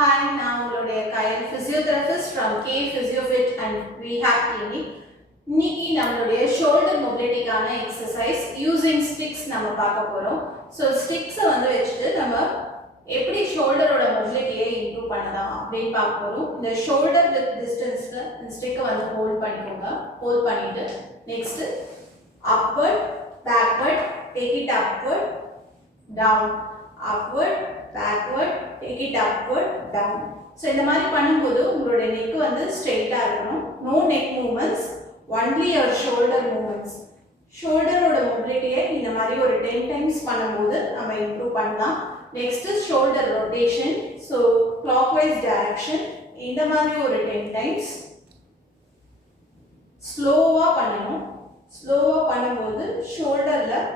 Hi, now Kyle, physiotherapist from K PhysioFit and Rehab Clinic. இன்னைக்கு நம்மளுடைய shoulder மொபிலிட்டிக்கான exercise using sticks நம்ம பார்க்க போகிறோம். ஸோ ஸ்டிக்ஸை வச்சுட்டு நம்ம எப்படி ஷோல்டரோட மொபிலிட்டியை இம்ப்ரூவ் பண்ணலாம் அப்படின்னு பார்க்க போகிறோம். இந்த ஷோல்டர் வித் டிஸ்டன்ஸில் இந்த ஸ்டிக்கை ஹோல்ட் பண்ணிக்கோங்க. ஹோல்ட் பண்ணிவிட்டு next upward backward take it upward down upward backward take it upward down. So இந்த மாதிரி பண்ணும்போது உங்களுடைய நெக் ஸ்ட்ரெயிட்டாக இருக்கணும். No neck movements, only your shoulder movements. ஷோல்டரோட மொபிலிட்டியை இந்த மாதிரி ஒரு 10 டைம்ஸ் பண்ணும்போது நம்ம இம்ப்ரூவ் பண்ணலாம். Next shoulder rotation. So clockwise direction இந்த மாதிரி ஒரு 10 டைம்ஸ் ஸ்லோவாக பண்ணணும். ஸ்லோவாக பண்ணும்போது ஷோல்டரில்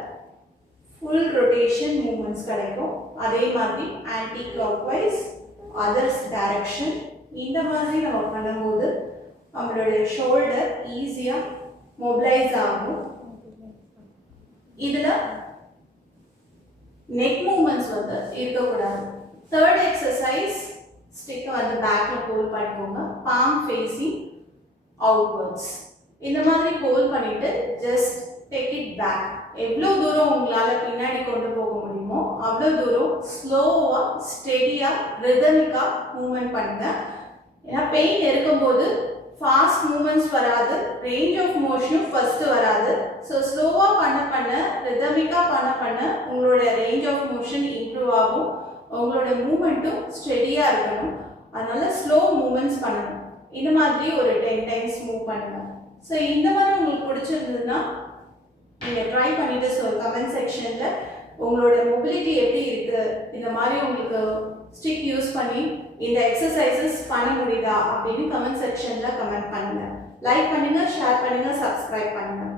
ஃபுல் ரொட்டேஷன் மூமெண்ட்ஸ் கிடைக்கும். அதே மாதிரி ஆன்டி கிளாக்வைஸ் அதர்ஸ் டைரக்ஷன் இந்த மாதிரி நம்ம பண்ணும்போது நம்மளுடைய ஷோல்டர் ஈஸியாக மொபிலைஸ் ஆகும். இதில் நெக் மூமெண்ட்ஸ் இருக்கக்கூடாது. தேர்ட் எக்ஸசைஸ் ஸ்டிக்கை பேக்கில் ஹோல்ட் பண்ணிக்கோங்க. பாம் ஃபேஸிங் அவுட்வர்ட்ஸ் இந்த மாதிரி ஹோல்ட் பண்ணிவிட்டு ஜஸ்ட் டேக் இட் பேக். எவ்வளோ தூரம் உங்களால் பின்னாடி கொண்டு போக முடியுமோ அவ்வளோ தூரம் ஸ்லோவாக ஸ்டெடியாக ரிதமிக்காக மூவ்மெண்ட் பண்ணுங்கள். ஏன்னா பெயின் இருக்கும்போது ஃபாஸ்ட் மூமெண்ட்ஸ் வராது, ரேஞ்ச் ஆஃப் மோஷனும் ஃபஸ்ட்டு வராது. ஸோ ஸ்லோவாக பண்ண ரிதமிக்காக பண்ண உங்களோட ரேஞ்ச் ஆஃப் மோஷன் இம்ப்ரூவ் ஆகும். உங்களோட மூமெண்ட்டும் ஸ்டெடியாக இருக்கணும். அதனால் ஸ்லோ மூமெண்ட்ஸ் பண்ணணும். இந்த மாதிரி ஒரு 10 டைம்ஸ் மூவ் பண்ணுங்கள். ஸோ இந்த மாதிரி உங்களுக்கு பிடிச்சிருந்ததுன்னா நீங்கள் ட்ரை பண்ணிவிட்டு கமெண்ட் செக்ஷனில் உங்களோட மொபிலிட்டி எப்படி இருக்குது, இந்த மாதிரி உங்களுக்கு ஸ்டிக் யூஸ் பண்ணி இந்த எக்ஸசைசஸ் பண்ண முடியுதா அப்படின்னு கமெண்ட் செக்ஷனில் கமெண்ட் பண்ணுங்கள். லைக் பண்ணுங்கள், ஷேர் பண்ணுங்கள், சப்ஸ்கிரைப் பண்ணுங்கள்.